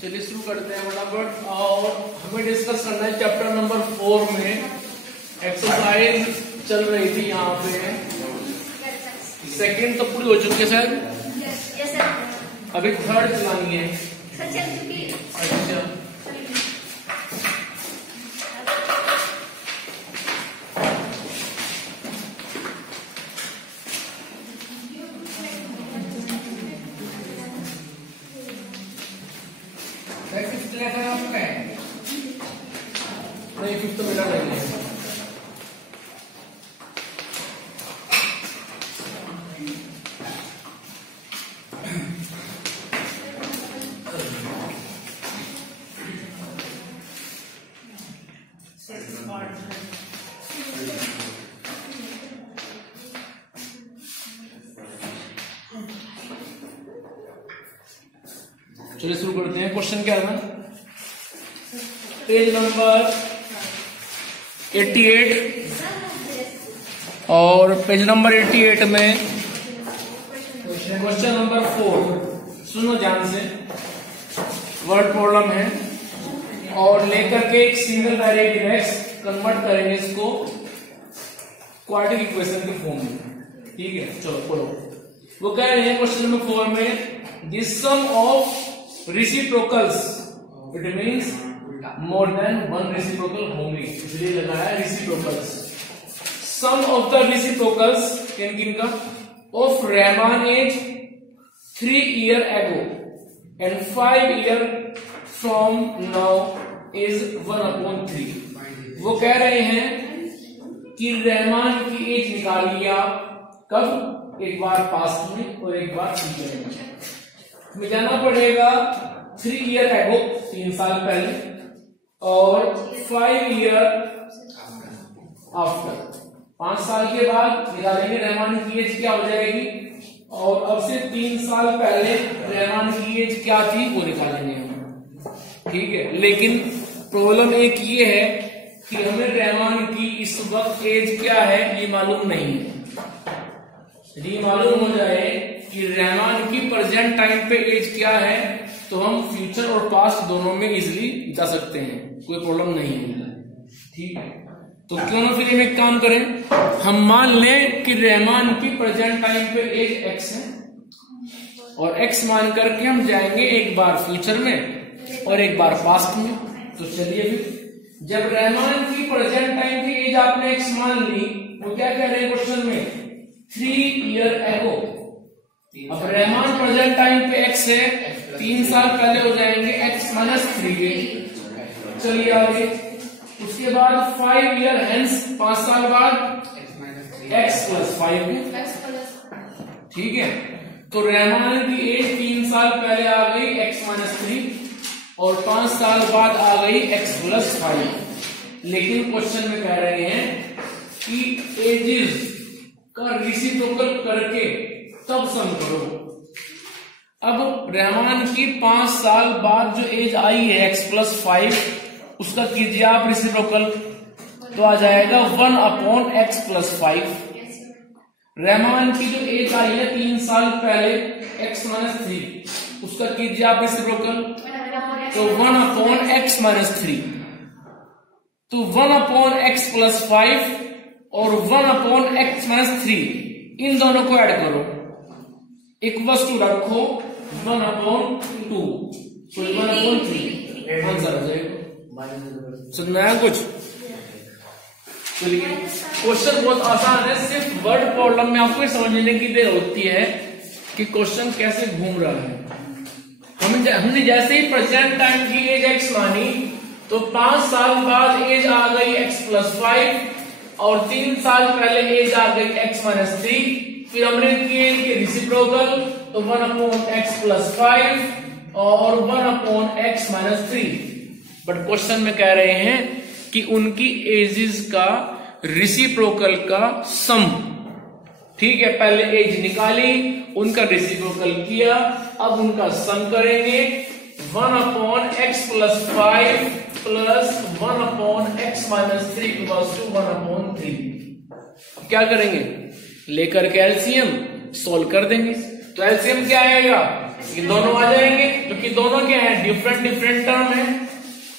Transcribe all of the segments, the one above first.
चलिए शुरू करते हैं फटाफट। और हमें डिस्कस करना है चैप्टर नंबर 4 में एक्सरसाइज चल रही थी यहाँ पे। सेकंड तो पूरी हो चुकी है शायद, अभी थर्ड चलानी है। अच्छा नहीं, फिफ्थ मेरा नहीं है। चलिए शुरू करते हैं। क्वेश्चन क्या है? पेज नंबर 88 और पेज नंबर 88 में क्वेश्चन नंबर 4 सुनो ध्यान से। वर्ड प्रॉब्लम है और लेकर के एक सिंगल डायरेक्ट एक्स कन्वर्ट करेंगे इसको क्वाड्रेटिक इक्वेशन के फॉर्म में। ठीक है, चलो पढ़ो। वो कह रहे हैं क्वेश्चन नंबर 4 में this sum of reciprocals, it means more than one reciprocal होंगे, इसलिए लगाया है reciprocals. Sum of the reciprocals किन किन का? Of Rahman as 3 years ago and 5 years from now is 1/3। वो कह रहे हैं कि रहमान की एज निकालिए आप कब? एक बार पास्ट में और एक बार फ्यूचर में। हमें जाना पड़ेगा 3 years ago 3 साल पहले और 5 years आफ्टर 5 साल के बाद निकालेंगे रहमान की एज क्या हो जाएगी। और अब से 3 साल पहले रहमान की एज क्या थी वो निकालेंगे हम। ठीक है, लेकिन प्रॉब्लम एक ये है कि हमें रहमान की इस वक्त एज क्या है ये मालूम नहीं है। यदि मालूम हो जाए कि रहमान की प्रेजेंट टाइम पे एज क्या है तो हम फ्यूचर और पास्ट दोनों में इजिली जा सकते हैं, कोई प्रॉब्लम नहीं है। ठीक है, तो क्यों ना फिर एक काम करें, हम मान लें कि रहमान की प्रेजेंट टाइम पे एज एक्स है और एक्स मान करके हम जाएंगे एक बार फ्यूचर में और एक बार पास्ट में। तो चलिए फिर जब रहमान की प्रेजेंट टाइम की एज आपने एक्स मान ली, वो क्या कह रहे हैं क्वेश्चन में? 3 years ago। अब रहमान प्रेजेंट टाइम पे एक्स है, 3 साल पहले हो जाएंगे x - 3। चलिए आगे, उसके बाद 5 years हेंस 5 साल बाद x + 5। ठीक है, तो रहमान की एज 3 साल पहले आ गई x - 3 और 5 साल बाद आ गई x + 5। लेकिन क्वेश्चन में कह रहे हैं कि एजेस का रेसिप्रोकल करके तब सम करो। अब रहमान की 5 साल बाद जो एज आई है x + 5 उसका कीजिए आप रेसिप्रोकल, तो आ जाएगा 1/x + 5। रहमान की जो एज आई है 3 साल पहले x - 3 उसका कीजिए आप रेसिप्रोकल, तो 1/x - 3। तो 1/x + 5 और 1/x - 3 इन दोनों को ऐड करो, इक्वल्स टू रखो 1/2, तो 1/3 आंसर आ जाएगा। सुनना है कुछ? चलिए, क्वेश्चन बहुत आसान है, सिर्फ वर्ड प्रॉब्लम में आपको समझने की देर होती है कि क्वेश्चन कैसे घूम रहा है। हमने जैसे ही प्रेजेंट टाइम की एज एक्स मानी तो 5 साल बाद एज आ गई x + 5 और 3 साल पहले एज आ गई x - 3। फिर हमने किए कि रेसिप्रोकल, तो 1/x + 5 और 1/x - 3। बट क्वेश्चन में कह रहे हैं कि उनकी एजेस का रेसिप्रोकल का सम। ठीक है, पहले एज निकाली, उनका रेसिप्रोकल किया, अब उनका सम करेंगे। 1/x + 5 + 1/x - 3 = 1/3। क्या करेंगे? लेकर के एलसीएम सोल्व कर देंगे। तो एलसीएम क्या आएगा? ये दोनों आ जाएंगे, क्योंकि दोनों क्या है, डिफरेंट टर्म है।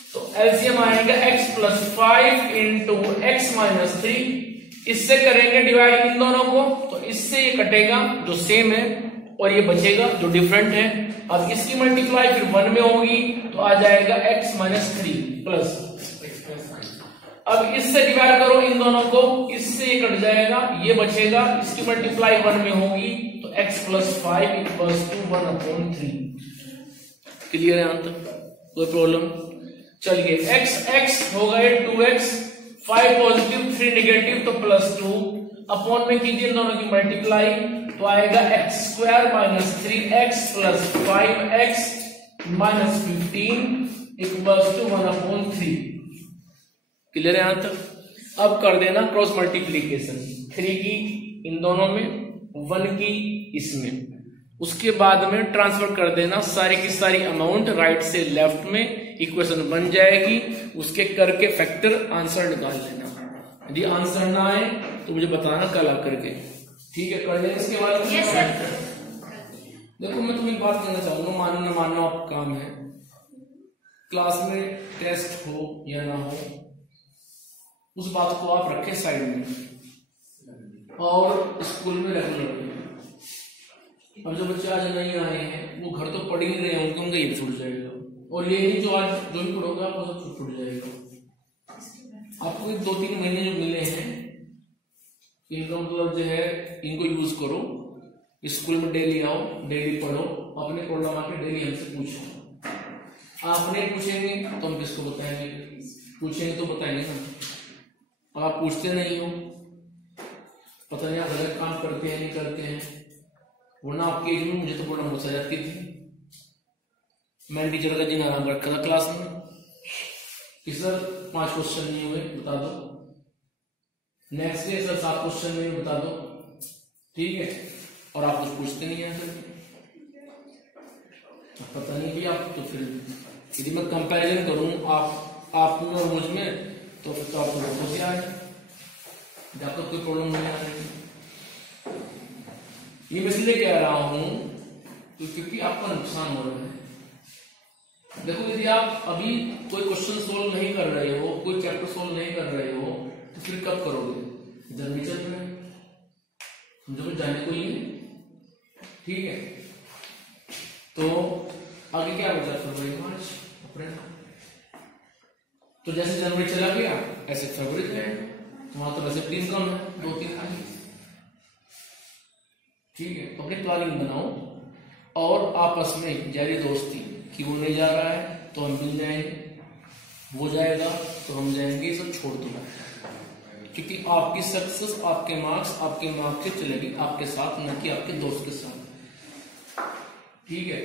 तो एलसीएम आएगा x plus 5 into x minus 3। इससे करेंगे डिवाइड इन दोनों को, तो इससे ये कटेगा जो सेम है और ये बचेगा जो डिफरेंट है। अब इसकी मल्टीप्लाई फिर 1 में होगी तो आ जाएगा x माइनस 3 प्लस। अब इससे डिवाइड करो इन दोनों को, इससे ये कट जाएगा, ये बचेगा, इसकी मल्टीप्लाई 1 में होगी तो x plus 5 equals to 1/3। Clear है अंत, कोई प्रॉब्लम? चलिए x हो गए 2x, 5 पॉजिटिव 3 नेगेटिव तो प्लस 2, अपॉन में कीजिए इन दोनों की मल्टीप्लाई तो आएगा x square minus 3x plus 5x minus 15 equals to 1/3। Clear है यहां तक? अब कर देना क्रॉस मल्टीप्लीकेशन, 3 की इन दोनों में, 1 की इसमें, उसके बाद में ट्रांसफर कर देना सारी की सारी अमाउंट राइट से लेफ्ट में, इक्वेशन बन जाएगी। उसके करके फैक्टर आंसर निकाल लेना। यदि आंसर ना आए तो मुझे बताना कल आकर के, ठीक है? कर लेना इसके बाद। देखो मैं तुम्हें बात कहना चाहूंगा, मानो ना मानो आप काम है, क्लास में टेस्ट हो या ना हो, उस बात को आप रखें साइड में और स्कूल में रेगुलर। अब जो बच्चे आज नहीं आए हैं वो घर तो पढ़ ही रहे होंगे, उनका ये छूट जाएगा, और ये नहीं जो आज जो भी पढ़ोगे आपको सब छूट जाएगा। आपको 2-3 महीने जो मिले हैं इनका मतलब जो है इनको यूज करो, स्कूल में डेली आओ, डेली पढ़ो, अपने प्रॉब्लम आके डेली हमसे पूछो। आप नहीं पूछेंगे तो हम किसको बताएंगे? पूछेंगे तो बताएंगे ना। आप पूछते नहीं हो, पता नहीं आप गलत काम करते हैं नहीं करते हैं, वरना आपके एज में मुझे तो बड़ा गुस्सा जाती थी। मैंने टीचर का दिन आराम रखा था क्लास में कि सर 5 क्वेश्चन नहीं हुए बता दो, नेक्स्ट डे सर 7 क्वेश्चन नहीं हुए बता दो, ठीक है? और आप कुछ पूछते नहीं है सर, पता नहीं भी आप। तो फिर यदि मैं कंपैरिजन करूं आप में और मुझ में, तो फिर तो आपको बहुत होशियार है, जब तक कोई प्रॉब्लम नहीं आ रही। ये मैं इसलिए कह रहा हूं क्योंकि आपका नुकसान हो रहा है। देखो यदि आप अभी कोई क्वेश्चन सोल्व नहीं कर रहे हो, कोई चैप्टर सोल्व नहीं कर रहे हो, तो फिर कब करोगे? जब नहीं चल रहे, समझो जाने को ही है, ठीक है? तो आगे क्या बचा? फरवरी, मार्च, अप्रैल। तो जैसे जनवरी चला गया ऐसे फरवरी जाएगा, तो वहां तो वैसे दिन कम है, 2-3 खाली, ठीक है? अपनी प्लानिंग बनाओ और आपस में जारी दोस्ती कि वो नहीं जा रहा है तो हम मिल जाएंगे, वो जाएगा तो हम जाएंगे, सब छोड़ दो, क्योंकि आपकी सक्सेस, आपके मार्क्स से चलेगी आपके साथ, न कि आपके दोस्त के साथ, ठीक है?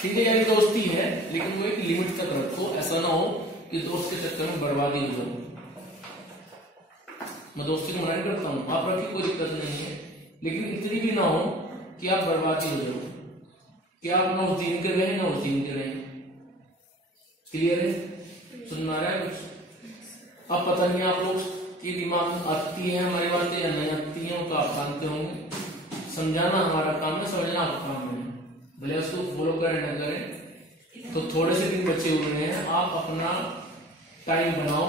ठीक है, यारी दोस्ती है लेकिन वो एक लिमिट तक रखो, ऐसा ना हो कि दोस्त के चक्कर में बर्बादी हो जाए। मैं दोस्ती को मना करता हूँ, आप रखिए, कोई दिक्कत नहीं है, लेकिन इतनी भी ना हो कि आप बर्बादी हो जाओ, कि आप ना उस दिन के रहे ना उस दिन के रहे। क्लियर है? सुनना रहा है कुछ? अब पता नहीं आप लोग की दिमाग में आती है हमारी बातें या नहीं आती है, वो तो आप जानते होंगे। समझाना हमारा काम है, समझना आपका काम है, भले उसको फॉलो करें न करें। तो थोड़े से दिन बचे हुए हैं, आप अपना टाइम बनाओ,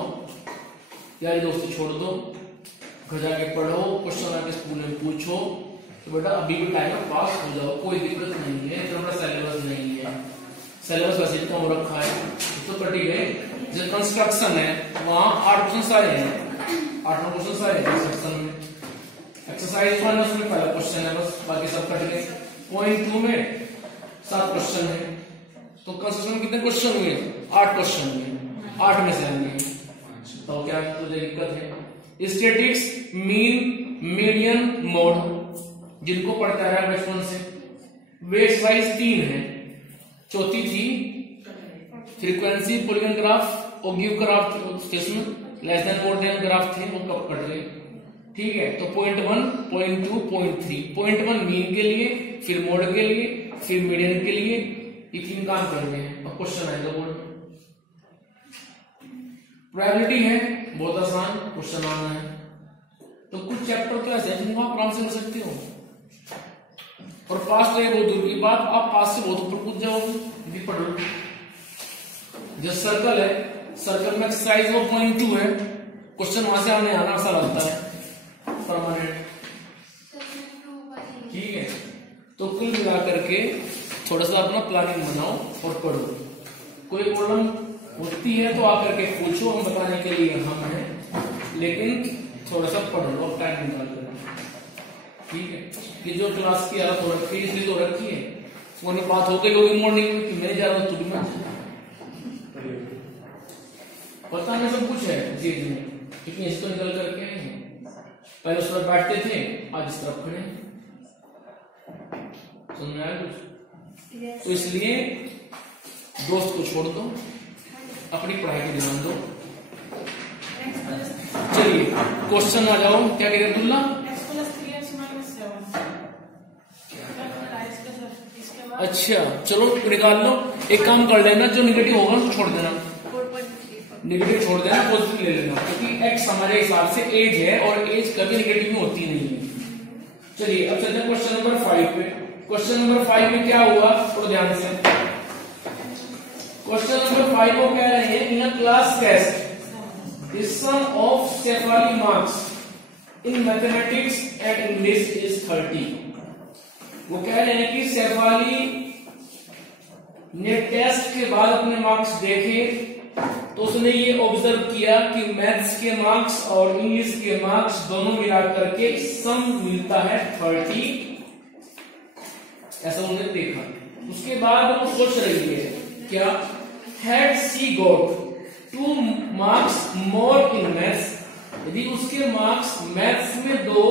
यारी दोस्ती छोड़ दो, घर जाके पढ़ो, क्वेश्चन आके स्कूल में पूछो, तो बेटा अभी भी टाइम में पास हो जाओ, कोई दिक्कत नहीं है। इतना बड़ा सिलेबस नहीं है, सिलेबस वैसे भी कम रखा है, तो कट ही गए। जैसे कंस्ट्रक्शन है वहां 8 क्वेश्चन आए हैं, 8 क्वेश्चन आए हैं कंस्ट्रक्शन में। एक्सरसाइज 1 उसमें पहला क्वेश्चन है बस, बाकी सब कट गए। पॉइंट 2 में 7 क्वेश्चन है, तो कंस्ट्रक्शन में कितने क्वेश्चन हुए? 8 क्वेश्चन हुए, 8 में से आएंगे, तो क्या तुझे दिक्कत है? स्टैटिक्स, मीन, मीडियन, मोड जिनको पढ़ता है बचपन से। वेट साइज 3 है, चौथी थी frequency, polygon graph, ogive graph, less than more than graph थे, वो कब कट गए, ठीक है? तो point 1, point 2, point 3। Point 1 mean के लिए, फिर मोड के लिए, फिर मीडियन के लिए, ये 3 काम करने हैं। अब क्वेश्चन आएगा बोर्ड में। प्रोबेबिलिटी है बहुत आसान, क्वेश्चन आना है। तो कुछ चैप्टर तो ऐसे हैं जिनको आप आराम से कर सकते हो, और पास तो ये बहुत दूर की बात, आप पास से बहुत ऊपर कूद जाओगे। पढ़ो, जो सर्कल है, सर्कल में साइज वो 0.2 है, क्वेश्चन वहां से आने आना सा लगता है परमानेंट। ठीक है, तो कुल मिला करके थोड़ा सा अपना प्लानिंग बनाओ और पढ़ो। कोई प्रॉब्लम होती है तो आकर के पूछो, हम बताने के लिए हम हैं, लेकिन थोड़ा सा पढ़ लो टाइम निकाल कर। ठीक है, कि जो क्लास की हालत हो रखी है इसलिए तो रखी है, वो बात हो गई होगी मॉर्निंग में कि मैं जा रहा हूँ, तुम पता नहीं सब कुछ है चीज में, क्योंकि इस तो निकल करके आए हैं। पहले उस तरफ बैठते थे, आज इस तरफ खड़े। समझ में आया कुछ? तो इसलिए दोस्त को छोड़ दो, अपनी पढ़ाई पे ध्यान दो। चलिए क्वेश्चन आ जाओ, क्या कह रहे अब्दुल्ला? अच्छा चलो निकाल लो, एक काम कर लेना, जो निगेटिव होगा उसको छोड़ देना, निगेटिव छोड़ देना, पॉजिटिव ले लेना, क्योंकि एक्स हमारे हिसाब से एज है और एज कभी निगेटिव में होती नहीं है। चलिए अब चलते हैं क्वेश्चन नंबर 5 पे। क्वेश्चन नंबर 5 में क्या हुआ थोड़ा ध्यान से। क्वेश्चन नंबर 5 को कह रहे हैं, in a class test the sum of Cephali marks in mathematics and English is 30। वो कह रहे हैं कि सेफाली ने टेस्ट के बाद अपने मार्क्स देखे तो उसने ये ऑब्जर्व किया कि मैथ्स के मार्क्स और इंग्लिश के मार्क्स दोनों मिलाकर के सम मिलता है 30, ऐसा उन्होंने देखा। उसके बाद वो सोच रही है क्या, had she got 2 marks more in maths, यदि उसके मार्क्स मैथ्स में 2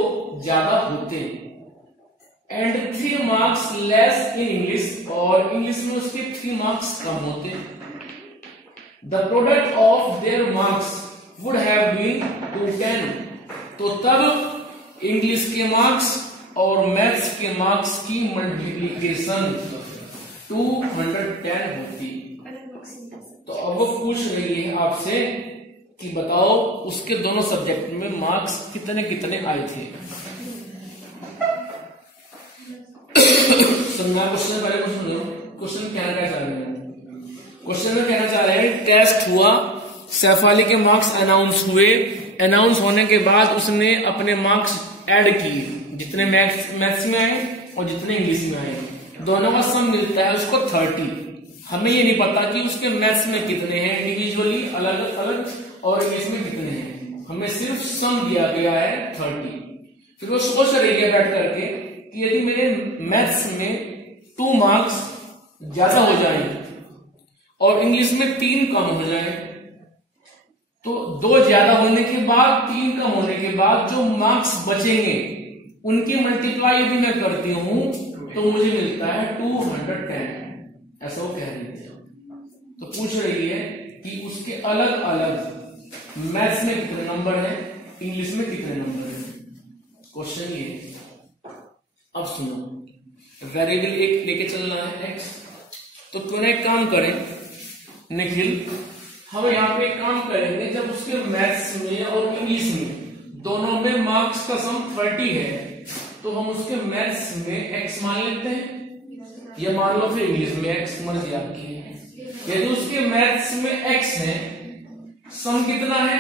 ज्यादा होते and 3 marks less in English, और इंग्लिश में उसके 3 मार्क्स कम होते, the product of their marks would have been 210। तो तब इंग्लिश के मार्क्स और मैथ्स के मार्क्स की मल्टीप्लीकेशन 210 होती। तो अब वो पूछ रही है आपसे कि बताओ उसके दोनों सब्जेक्ट में मार्क्स कितने कितने आए थे। सुनना क्वेश्चन, पहले क्वेश्चन लो। क्वेश्चन क्या कहना चाह रहे हैं? क्वेश्चन में कहना चाह रहे हैं टेस्ट हुआ, सेफाली के मार्क्स अनाउंस हुए, अनाउंस होने के बाद उसने अपने मार्क्स ऐड किए, जितने मैथ्स में आए और जितने इंग्लिश में आए, दोनों का सम मिलता है उसको 30। हमें ये नहीं पता कि उसके मैथ्स में कितने हैं इंडिविजुअली अलग अलग और इंग्लिश में कितने हैं, हमें सिर्फ सम दिया गया है 30। फिर वो सोच रही है बैठ करके कि यदि मेरे मैथ्स में 2 मार्क्स ज्यादा हो जाए और इंग्लिश में 3 कम हो जाए, तो 2 ज्यादा होने के बाद 3 कम होने के बाद जो मार्क्स बचेंगे उनकी मल्टीप्लाई यदि मैं करती हूं तो मुझे मिलता है 210। ऐसा वो कह रही थी। तो पूछ रही है कि उसके अलग अलग मैथ्स में कितने नंबर है, इंग्लिश में कितने नंबर है। क्वेश्चन ये, अब सुनो, वेरिएबल एक लेके चलना है एक्स, तो क्यों ना एक काम करें निखिल, हम यहाँ पे एक काम करेंगे, जब उसके मैथ्स में और इंग्लिश में दोनों में मार्क्स का सम 30 है तो हम उसके मैथ्स में एक्स मान लेते हैं, या मान लो फिर इंग्लिश में एक्स, मर्जी आपकी है। यदि उसके मैथ्स में एक्स है, सम कितना है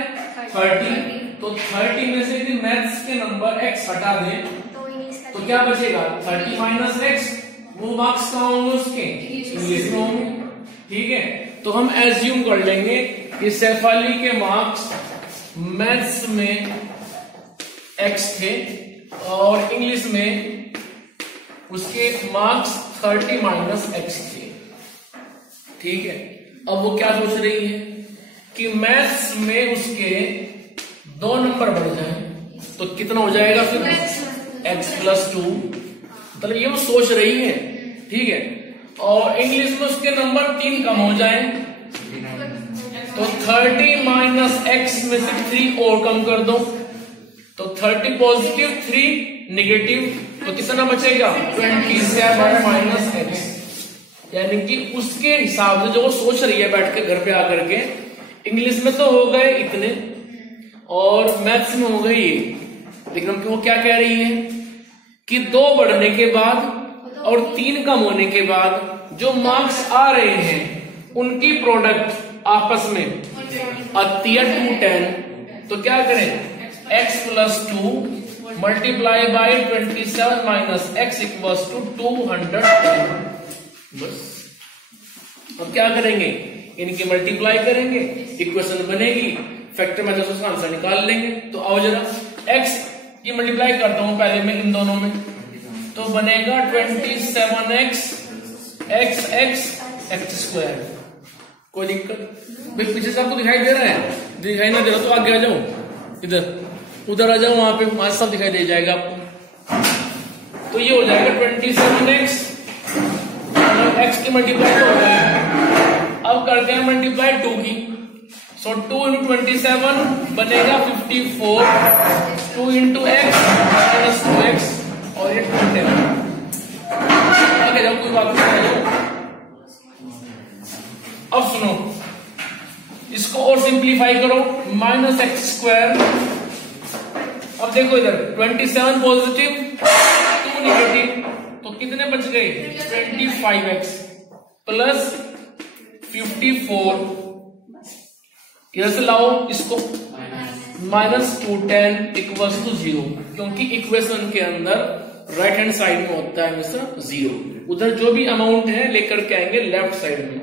30, तो 30 में से यदि मैथ्स के नंबर एक्स हटा दें तो क्या बचेगा 30 माइनस एक्स, वो मार्क्स कहाँ होंगे उसके, इंग्लिश में होंगे। ठीक है, तो हम एज्यूम कर लेंगे कि सेफाली के मार्क्स मैथ्स में एक्स थे और इंग्लिश में उसके मार्क्स 30 माइनस एक्स थे। ठीक है, अब वो क्या सोच रही है कि मैथ्स में उसके 2 नंबर बढ़ जाए तो कितना हो जाएगा फिर x + 2, मतलब ये वो सोच रही है। ठीक है, और इंग्लिश में उसके नंबर 3 कम हो जाए तो 30 माइनस x में से 3 और कम कर दो, तो 30 पॉजिटिव 3 निगेटिव, तो कितना बचेगा 27 माइनस एक्स। यानी कि उसके हिसाब से जो वो सोच रही है बैठ के घर पे आकर के, इंग्लिश में तो हो गए इतने और मैथ्स में हो गए ये, लेकिन वो क्या कह रही है कि 2 बढ़ने के बाद और 3 कम होने के बाद जो मार्क्स आ रहे हैं उनकी प्रोडक्ट आपस में आती है 2 10, तो क्या करें x plus 2 multiply by 27 minus x equals to 210। बस अब क्या करेंगे, इनकी मल्टीप्लाई करेंगे, इक्वेशन बनेगी, फैक्टर मेथड से उसका आंसर निकाल लेंगे। तो आओ जरा x की मल्टीप्लाई करता हूं पहले मैं इन दोनों में, तो बनेगा 27x x x x square. कोई दिक्कत भाई? पीछे से आपको दिखाई दे रहा है? दिखाई ना दे रहा तो आगे आ जाओ, इधर उधर आ जाओ, वहां पे वहां सब दिखाई दे जाएगा आपको। तो ये हो जाएगा 27x x की मल्टीप्लाई तो हो जाएगी। अब करते हैं मल्टीप्लाई 2 की, सो 2 इंटू 27 बनेगा 54, 2 इंटू x माइनस 2x और ये 10। आगे जाओ, कोई बात नहीं। अब सुनो, इसको और सिंप्लीफाई करो, माइनस एक्स स्क्वायर। अब देखो इधर 27 पॉजिटिव 2 नेगेटिव, तो कितने बच गए? 25x प्लस 54, इधर से लाओ इसको, माइनस 210 इक्वल्स टू 0, क्योंकि इक्वेशन के अंदर राइट हैंड साइड में होता है हमेशा 0। उधर जो भी अमाउंट है लेकर के आएंगे लेफ्ट साइड में।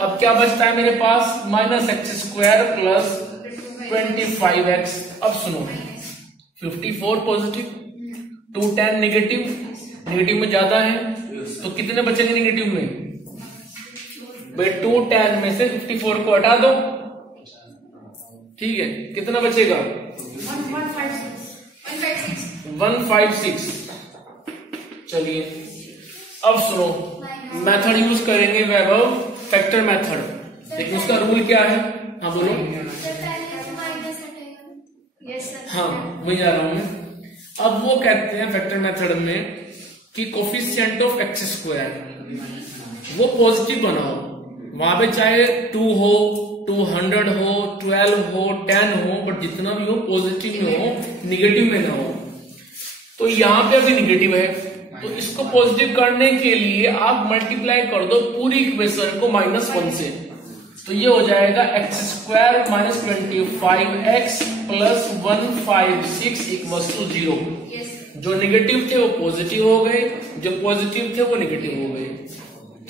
अब क्या बचता है मेरे पास? Minus x square plus 25x। अब सुनो, 54 पॉजिटिव 210 नेगेटिव, नेगेटिव में ज्यादा है तो कितने बचेंगे नेगेटिव में? भाई 210 में से 54 को हटा दो, ठीक है, कितना बचेगा? 156। चलिए अब सुनो, मेथड यूज करेंगे वैभव, फैक्टर मेथड। लेकिन उसका रूल क्या है? हाँ बोलो। हाँ वही जा रहा हूं मैं। अब वो कहते हैं फैक्टर मेथड में कि कोफिशिएंट ऑफ एक्स स्क्वायर वो पॉजिटिव बनाओ, वहां पे चाहे 2 हो, 200 हो, 12 हो, 10 हो, बट जितना भी हो पॉजिटिव में हो, निगेटिव में ना हो। तो यहाँ पे अभी निगेटिव है, तो इसको पॉजिटिव करने के लिए आप मल्टीप्लाई कर दो पूरी इक्वेशन को -1 से, तो ये हो जाएगा x square minus 25x plus 156 equals to 0। जो नेगेटिव थे वो पॉजिटिव हो गए, जो पॉजिटिव थे वो नेगेटिव हो गए।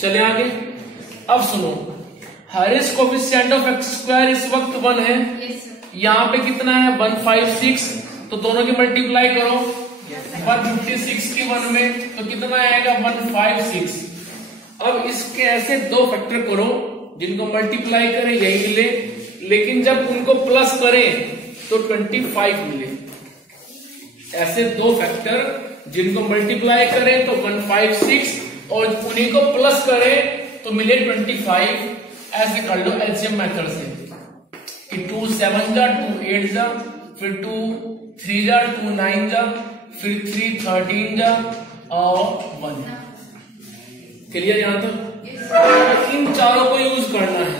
चले आगे। अब सुनो, highest coefficient of x square इस वक्त 1 है, यहाँ पे कितना है? 156, तो दोनों की मल्टीप्लाई करो, 156 की 1 में, तो कितना आएगा? 156। अब इसके ऐसे 2 फैक्टर करो जिनको मल्टीप्लाई करें यही मिले, लेकिन जब उनको प्लस करें तो 25 मिले। ऐसे 2 फैक्टर जिनको मल्टीप्लाई करें तो 156 और उन्हीं को प्लस करें तो मिले 25। ऐसे कर लो एलसीएम मेथड से कि 2 7 जा, 2 8 जा, फिर 2 3 जा, 2 9 जा, फिर 3 13 जा और 1। क्लियर यहां तक? इन चारों को यूज करना है,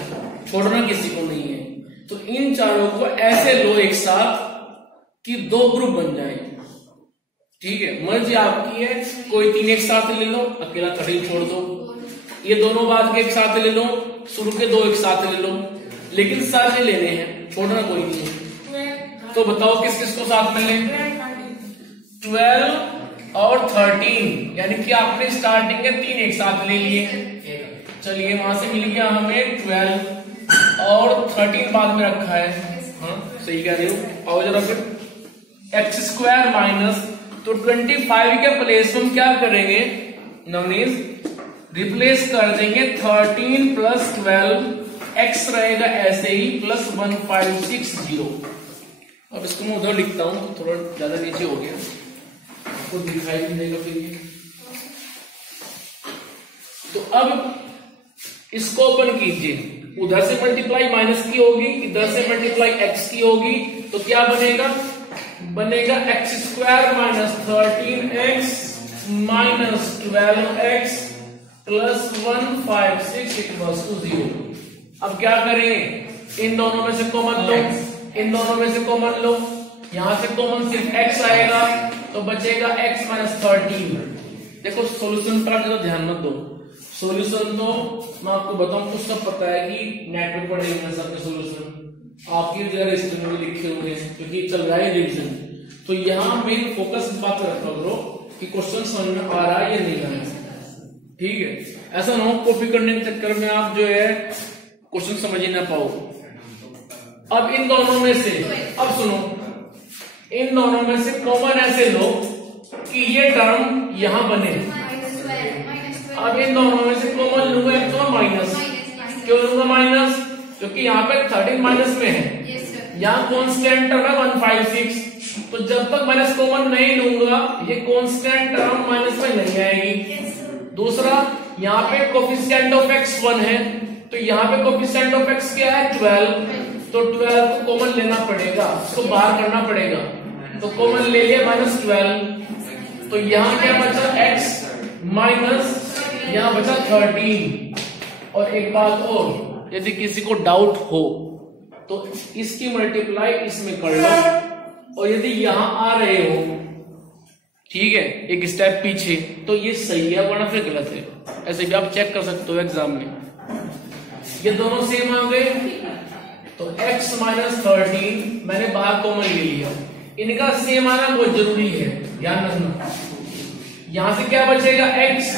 छोड़ना किसी को नहीं है। तो इन चारों को ऐसे लो एक साथ कि 2 ग्रुप बन जाए, ठीक है? मर्जी आपकी है, कोई 3 एक साथ ले लो, अकेला 13 छोड़ दो, ये दोनों बाद के एक साथ ले लो, शुरू के 2 एक साथ ले लो, लेकिन सारे लेने हैं, छोड़ना कोई नहीं है। तो बताओ किस किस को साथ में लें? 12 और 13, यानी कि आपने स्टार्टिंग के 3 एक साथ ले लिए। चलिए वहां से मिल गया हमें 12 और 13 बाद में रखा है। हाँ सही कह रहे हो। और जरा फिर एक्स स्क्वायर माइनस, तो 25 के प्लेस में हम क्या करेंगे? नवनीत रिप्लेस कर देंगे 13 प्लस 12, एक्स रहेगा ऐसे ही प्लस 1560। अब इसको मैं उधर लिखता हूं, थोड़ा ज्यादा नीचे हो गया, आपको दिखाई नहीं देगा फिर ये। तो अब इसको ओपन कीजिए, उधर से मल्टीप्लाई माइनस की होगी, इधर से मल्टीप्लाई एक्स की होगी, तो क्या बनेगा? बनेगा x square minus 13x minus 12x plus 156 equals to 0। अब क्या करेंगे? इन दोनों में से कॉमन लो, इन दोनों में से कॉमन लो, यहां से कॉमन सिर्फ x आएगा, तो बचेगा x माइनस 13। देखो सॉल्यूशन पर ज्यादा ध्यान मत दो, सॉल्यूशन तो मैं आपको बताऊं कुछ सब पता है कि नेट पे पढ़े हुए सबके सॉल्यूशन आपकी जगह रजिस्टर में भी लिखे हुए हैं क्योंकि चल रहा है रिवीजन। तो यहाँ मेन फोकस इस बात पर रखा करो कि क्वेश्चन समझ में आ रहा है या नहीं आ रहा है, ठीक है। ऐसा ना हो कॉपी करने के चक्कर में आप जो है क्वेश्चन समझ ही ना पाओ। अब इन दोनों में से, अब सुनो, इन दोनों में से कॉमन ऐसे लो कि ये टर्म यहां बने। अब इन दोनों में से कॉमन लूंगा एक तो माइनस, क्यों लूंगा माइनस? क्योंकि यहाँ पे 13 माइनस में है, यहाँ कॉन्स्टेंट टर्म है 156, तो जब तक माइनस कॉमन नहीं लूंगा ये कॉन्स्टेंट टर्म माइनस में नहीं आएगी। दूसरा, यहाँ पे कोफिशिएंट ऑफ x 1 है, तो यहाँ पे कोफिशिएंट ऑफ x क्या है 12, तो 12 को कॉमन लेना पड़ेगा, उसको बाहर करना पड़ेगा, तो कॉमन ले लिया -12, तो यहाँ क्या बचा x माइनस यहाँ बचा 13। और एक बात और, यदि किसी को डाउट हो तो इसकी मल्टीप्लाई इसमें कर लो, और यदि यहां आ रहे हो, ठीक है, एक स्टेप पीछे, तो ये सही है वरना फिर गलत है। ऐसे भी आप चेक कर सकते हो एग्जाम में। ये दोनों सेम आ गए, तो x माइनस 13 मैंने बाहर कॉमन ले लिया, इनका सेम आना बहुत जरूरी है, ध्यान रखना। यहां से क्या बचेगा x,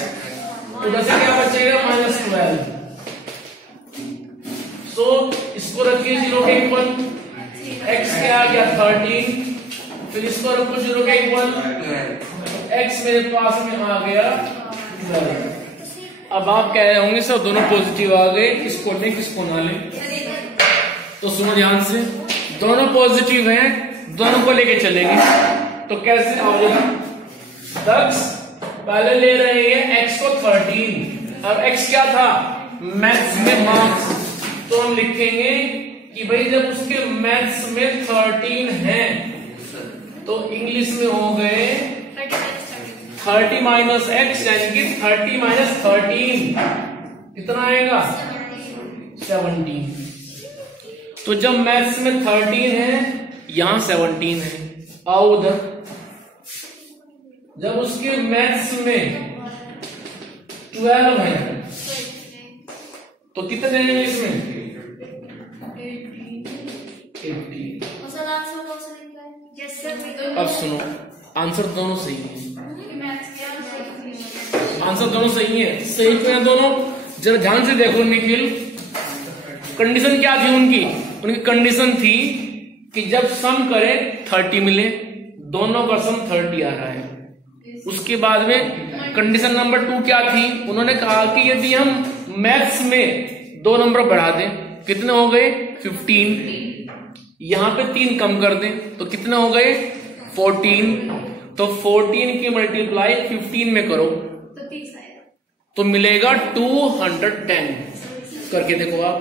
उधर से क्या बचेगा -12, सो इसको रखिए 0 के इक्वल, x क्या आ गया 13, फिर इसको रखो 0 के इक्वल, x मेरे पास में आ गया 12। अब आप कह रहे होंगे सर दोनों पॉजिटिव आ गए, किसको ले किसको ना ले, तो सुनो ध्यान से, दोनों पॉजिटिव हैं, दोनों को लेके चलेंगे। तो कैसे आओगे? दक्ष पहले ले रहे हैं x को 13, अब x क्या था मैथ्स में मार्क्स, तो हम लिखेंगे कि भाई जब उसके मैथ्स में 13 है तो इंग्लिश में हो गए 30 माइनस x, यानी कि 30 माइनस 13 कितना आएगा 17। तो जब मैथ्स में 13 है यहां 17 है, आओ उधर, जब उसके मैथ्स में 12 है तो कितने हैं इसमें 18। अब सुनो, आंसर दोनों सही है, आंसर दोनों सही है, सही क्यों है दोनों? जरा ध्यान से देखो निखिल, कंडीशन क्या थी उनकी? उनकी कंडीशन थी कि जब सम करे 30 मिले, दोनों का सम 30 आ रहा है। उसके बाद में कंडीशन नंबर 2 क्या थी? उन्होंने कहा कि यदि हम मैथ्स में 2 नंबर बढ़ा दें, कितने हो गए 15, यहां पे 3 कम कर दें तो कितने हो गए 14, तो 14 की मल्टीप्लाई 15 में करो तो मिलेगा 210। करके देखो आप,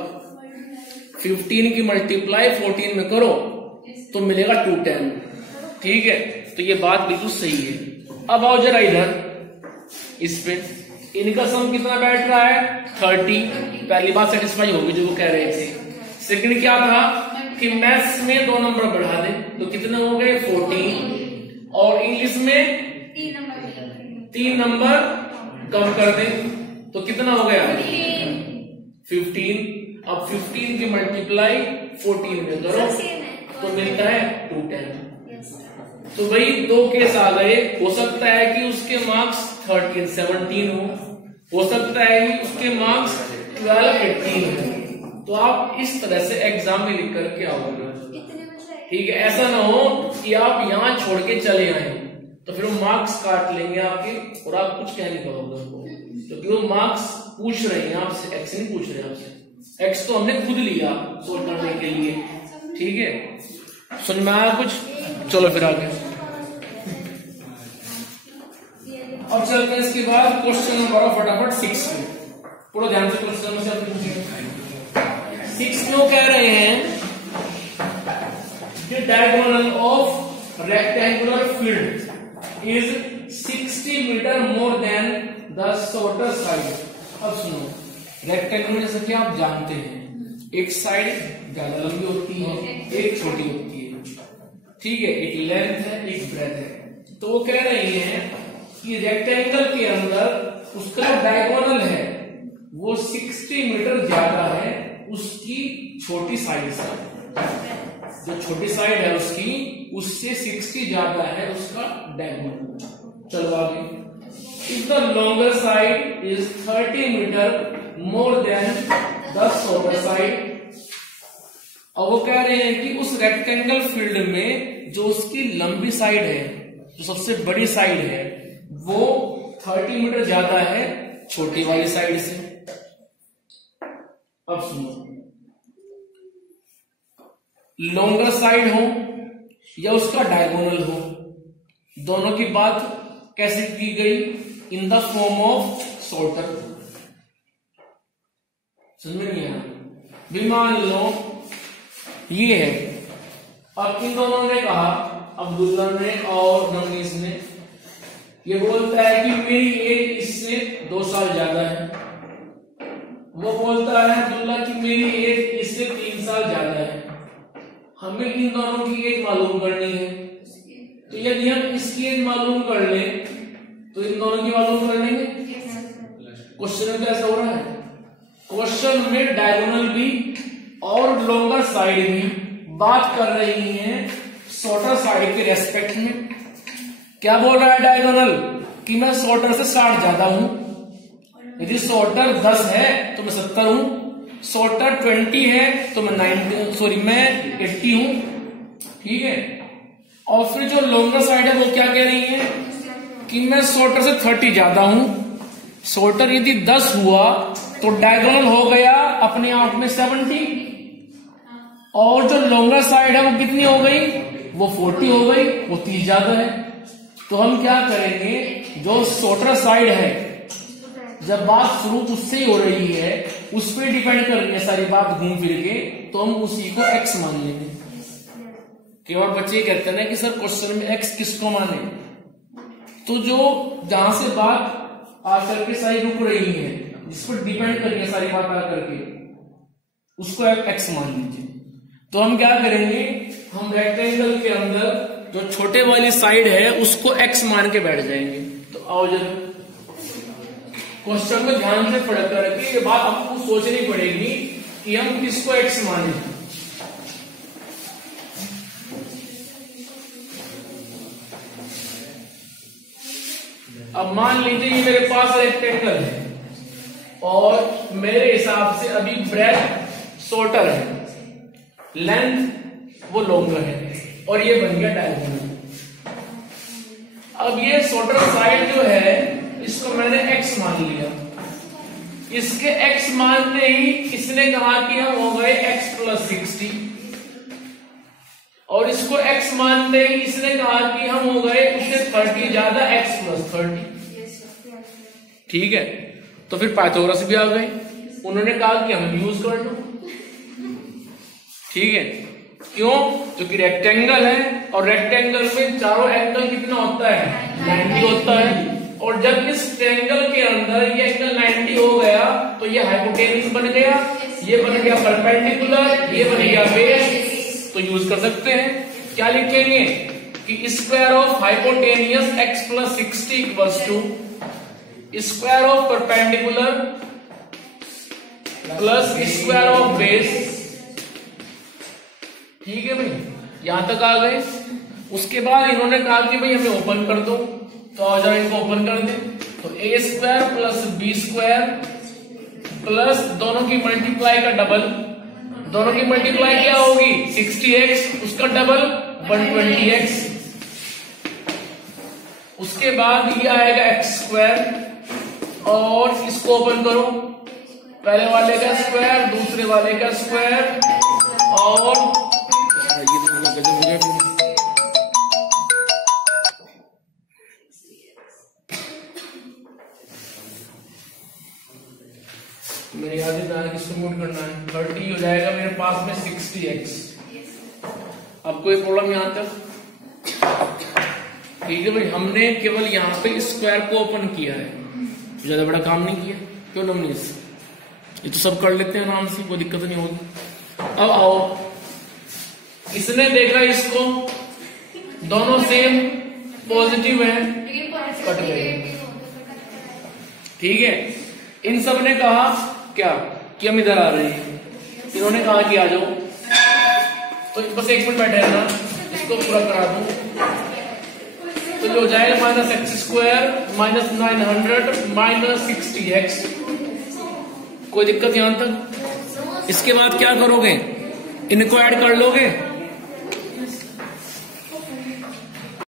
15 की मल्टीप्लाई 14 में करो तो मिलेगा 210, ठीक है। तो ये बात बिल्कुल सही है। अब आओ जरा इधर, इस पे इनका सम कितना बैठ रहा है 30, पहली बात सेटिस्फाई होगी जो वो कह रहे थे। सेकंड क्या था कि मैथ्स में 2 नंबर बढ़ा दे तो कितने हो गए 14, और इंग्लिश में 3 नंबर कम कर दे तो कितना हो गया 15। अब 15 की मल्टीप्लाई 14 में करो तो मिलता है 210। तो वही 2 केस आ गए, हो सकता है कि उसके मार्क्स 13 17 हो सकता है कि उसके मार्क्स 12 18 हो। तो आप इस तरह से एग्जाम में लिख करके आओगे, ठीक है। ऐसा ना हो कि आप यहाँ छोड़ के चले आए तो फिर वो मार्क्स काट लेंगे आपके और आप कुछ कह नहीं पाओगे उनको, क्योंकि वो मार्क्स पूछ रहे हैं आपसे, एक्स नहीं पूछ रहे आपसे, एक्स तो हमने खुद लिया सोल्व करने के लिए, ठीक है। सुन में आया कुछ? चलो फिर आगे अब चलते हैं। इसके बाद क्वेश्चन नंबर फटाफट 6 में, पूरा ध्यान से क्वेश्चन में से पूछिए। 6 में कह रहे हैं the diagonal of rectangular field is 60 metre more than the shorter side. अब सुनो, रेक्टेंगुलर जैसा कि आप जानते हैं एक साइड ज्यादा लंबी होती है, एक छोटी होती है, ठीक है। एक लेंथ है एक ब्रेथ है। तो वो कह रहे हैं कि रेक्टेंगल के अंदर उसका जो डायगोनल है वो 60 मीटर ज्यादा है उसकी छोटी साइड से। जो छोटी साइड है उसकी उससे 60 ज्यादा है उसका डायगोनल। चलो आगे। If the longer side is 30 metre more than the shorter side. अब वो कह रहे हैं कि उस रेक्टेंगल फील्ड में जो उसकी लंबी साइड है, जो सबसे बड़ी साइड है, वो 30 मीटर ज्यादा है छोटी वाली साइड से। अब सुनो, लॉन्गर साइड हो या उसका डायगोनल हो, दोनों की बात कैसे की गई? In the form of shorter. समझ में नहीं आया? भी मान लो ये है, अब इन दोनों ने कहा, अब्दुल्ला ने और नवनीस ने, ये बोलता है कि मेरी एज इससे 2 साल ज्यादा है, वो बोलता है अब्दुल्ला की मेरी एज इससे 3 साल ज्यादा है। हमें इन दोनों की एज मालूम करनी है, तो यदि हम इसकी एज मालूम कर लें तो इन दोनों की मालूम कर लेंगे। क्वेश्चन में कैसा हो रहा है? क्वेश्चन में डायगोनल भी और लॉन्गर साइड भी बात कर रही है शॉर्टर साइड के रेस्पेक्ट में। क्या बोल रहा है डायगोनल? कि मैं शॉर्टर से 60 ज्यादा हूं। यदि शॉर्टर 10 है तो मैं 70 हूं, शॉर्टर 20 है तो मैं 80 हूं। ठीक है। और फिर जो लॉन्गर साइड है वो क्या कह रही है कि मैं शॉर्टर से 30 ज्यादा हूं। शॉर्टर यदि 10 हुआ तो डायगोनल हो गया अपने आप में 70, और जो लॉन्गर साइड है वो कितनी हो गई? वो 40 हो गई, वो 30 ज्यादा है। तो हम क्या करेंगे, जो शॉर्टर साइड है, जब बात शुरू उससे ही हो रही है, उस पर डिपेंड कर रही है सारी बात घूम फिर के, तो हम उसी को x मान लेंगे। केवल बच्चे कहते हैं ना कि सर क्वेश्चन में x किसको माने, तो जो जहां से बात आकर के सारी रुक रही है, जिस पर डिपेंड कर रही है सारी बात आकर के, उसको x मान लीजिए। तो हम क्या करेंगे, हम रेक्टेंगल के अंदर जो छोटे वाली साइड है उसको x मान के बैठ जाएंगे। तो आओ जरा क्वेश्चन में ध्यान से पढ़ करके ये बात आपको सोचनी पड़ेगी कि हम किसको x माने। अब मान लीजिए ये मेरे पास रेक्टेंगल है और मेरे हिसाब से अभी ब्रेथ शॉर्टर है, लेंथ वो लॉन्गर है, और ये बन गया डायगोनल। अब ये शॉर्टर साइड जो है इसको मैंने x मान लिया। इसके x मानने ही इसने कहा कि हम हो गए x + 60, और इसको x मानते ही इसने कहा कि हम हो गए उससे 30 ज्यादा x + 30। ठीक है। तो फिर पाइथागोरस भी आ गए, उन्होंने कहा कि हम यूज कर लो। ठीक है। क्यों? क्योंकि रेक्टेंगल है और रेक्टेंगल में चारों एंगल कितना होता है? 90 होता है। और जब इस ट्रायंगल के अंदर ये एंगल 90 हो गया तो ये हाइपोटेन्यूस बन गया, ये बन गया परपेंडिकुलर, ये बन गया बेस। तो यूज कर सकते हैं। क्या लिखेंगे कि square of hypotenuse x + 60 equals to square of perpendicular plus square of base. ठीक है भाई, यहां तक आ गए। उसके बाद इन्होंने कहा कि भाई हमें ओपन कर दो, तो आ जाओ इनको ओपन कर दे। तो a² + b² प्लस दोनों की मल्टीप्लाई का डबल, दोनों की मल्टीप्लाई क्या होगी? 60x, उसका डबल 120x। उसके बाद ये आएगा x², और इसको ओपन करो, पहले वाले का स्क्वायर, दूसरे वाले का स्क्वायर, और मेरे याद है किसको नोट करना है। 30 हो जाएगा मेरे पास में 60x। अब कोई प्रॉब्लम यहां तक? ठीक है भाई, हमने केवल यहां पे स्क्वायर को ओपन किया है, ज्यादा बड़ा काम नहीं किया। क्यों नमनीस? ये तो सब कर लेते हैं आराम से, कोई दिक्कत नहीं होगी। अब आओ, इसने देखा इसको, दोनों सेम पॉजिटिव है, कट गए। ठीक है, इन सब ने कहा क्या कि हम इधर आ रहे हैं, इन्होंने कहा कि आ जाओ। तो बस एक मिनट बैठे रहना, इसको पूरा करा दूं। तो जो हो जाएगा -x² माइनस 900 माइनस 60x। कोई दिक्कत यहां तक? इसके बाद क्या करोगे, इनको ऐड कर लोगे,